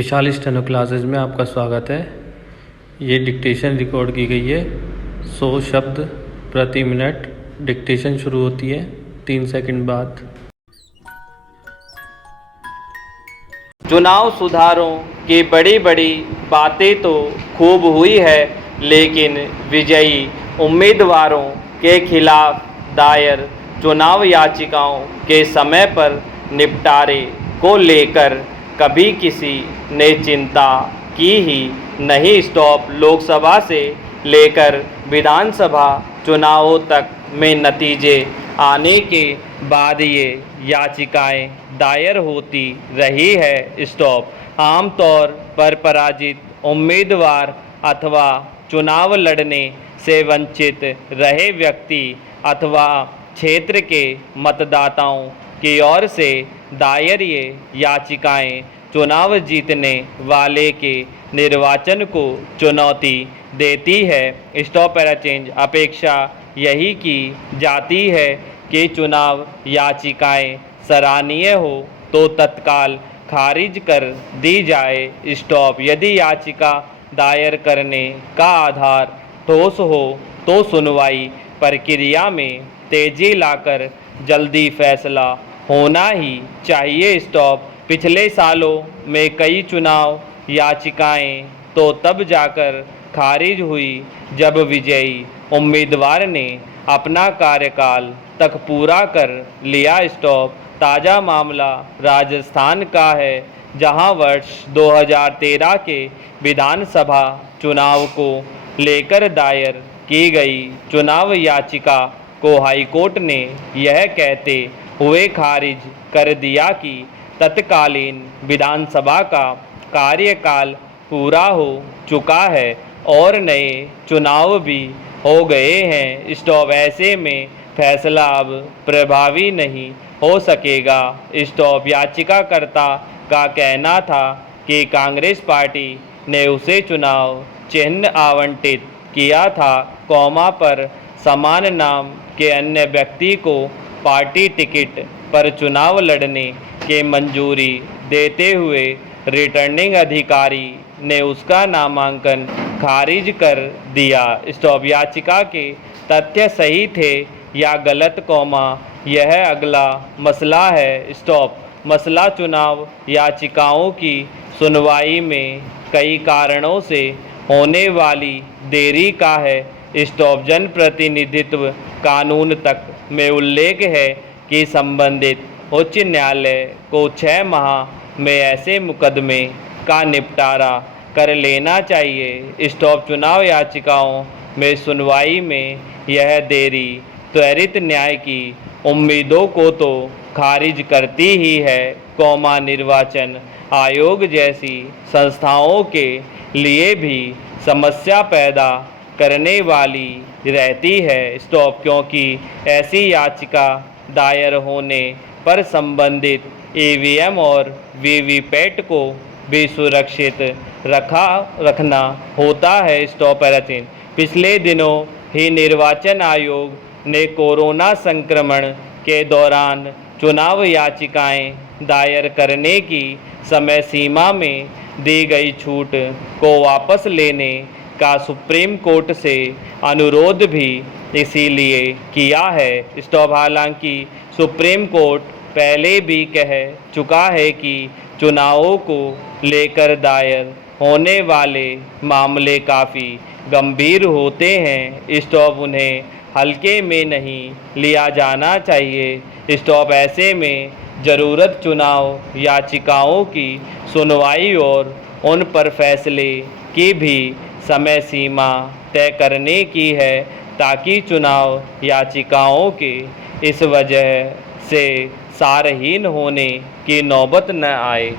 विशाल steno classes में आपका स्वागत है। ये डिक्टेशन रिकॉर्ड की गई है। 100 शब्द प्रति मिनट डिक्टेशन शुरू होती है 3 सेकंड बाद। चुनाव सुधारों की बड़ी बड़ी बातें तो खूब हुई है, लेकिन विजयी उम्मीदवारों के खिलाफ दायर चुनाव याचिकाओं के समय पर निपटारे को लेकर कभी किसी ने चिंता की ही नहीं। स्टॉप लोकसभा से लेकर विधानसभा चुनावों तक में नतीजे आने के बाद ये याचिकाएं दायर होती रही है। स्टॉप आमतौर पर पराजित उम्मीदवार अथवा चुनाव लड़ने से वंचित रहे व्यक्ति अथवा क्षेत्र के मतदाताओं की ओर से दायर ये याचिकाएं चुनाव जीतने वाले के निर्वाचन को चुनौती देती है। स्टॉप पैरा चेंज अपेक्षा यही की जाती है कि चुनाव याचिकाएं सराहनीय हो तो तत्काल खारिज कर दी जाए। स्टॉप यदि याचिका दायर करने का आधार ठोस हो तो सुनवाई प्रक्रिया में तेजी लाकर जल्दी फैसला होना ही चाहिए। स्टॉप पिछले सालों में कई चुनाव याचिकाएं तो तब जाकर खारिज हुई जब विजयी उम्मीदवार ने अपना कार्यकाल तक पूरा कर लिया। स्टॉप ताज़ा मामला राजस्थान का है, जहां वर्ष 2013 के विधानसभा चुनाव को लेकर दायर की गई चुनाव याचिका को हाईकोर्ट ने यह कहते हुए खारिज कर दिया कि तत्कालीन विधानसभा का कार्यकाल पूरा हो चुका है और नए चुनाव भी हो गए हैं। स्टॉप ऐसे में फैसला अब प्रभावी नहीं हो सकेगा। स्टॉप याचिकाकर्ता का कहना था कि कांग्रेस पार्टी ने उसे चुनाव चिन्ह आवंटित किया था, पर समान नाम के अन्य व्यक्ति को पार्टी टिकट पर चुनाव लड़ने के मंजूरी देते हुए रिटर्निंग अधिकारी ने उसका नामांकन खारिज कर दिया। स्टॉप याचिका के तथ्य सही थे या गलत, यह अगला मसला है। स्टॉप मसला चुनाव याचिकाओं की सुनवाई में कई कारणों से होने वाली देरी का है। स्टॉप जनप्रतिनिधित्व कानून तक में उल्लेख है कि संबंधित उच्च न्यायालय को 6 माह में ऐसे मुकदमे का निपटारा कर लेना चाहिए। स्टॉप चुनाव याचिकाओं में सुनवाई में यह देरी त्वरित न्याय की उम्मीदों को तो खारिज करती ही है, निर्वाचन आयोग जैसी संस्थाओं के लिए भी समस्या पैदा करने वाली रहती है। स्टॉप क्योंकि ऐसी याचिका दायर होने पर संबंधित ईवीएम और वीवीपैट को भी सुरक्षित रखना होता है। स्टॉप पैराचेन पिछले दिनों ही निर्वाचन आयोग ने कोरोना संक्रमण के दौरान चुनाव याचिकाएं दायर करने की समय सीमा में दी गई छूट को वापस लेने का सुप्रीम कोर्ट से अनुरोध भी इसीलिए किया है। स्टॉप हालांकि सुप्रीम कोर्ट पहले भी कह चुका है कि चुनावों को लेकर दायर होने वाले मामले काफ़ी गंभीर होते हैं। स्टॉप उन्हें हल्के में नहीं लिया जाना चाहिए। स्टॉप ऐसे में ज़रूरत चुनाव याचिकाओं की सुनवाई और उन पर फैसले की भी समय सीमा तय करने की है, ताकि चुनाव याचिकाओं के इस वजह से सारहीन होने की नौबत न आए।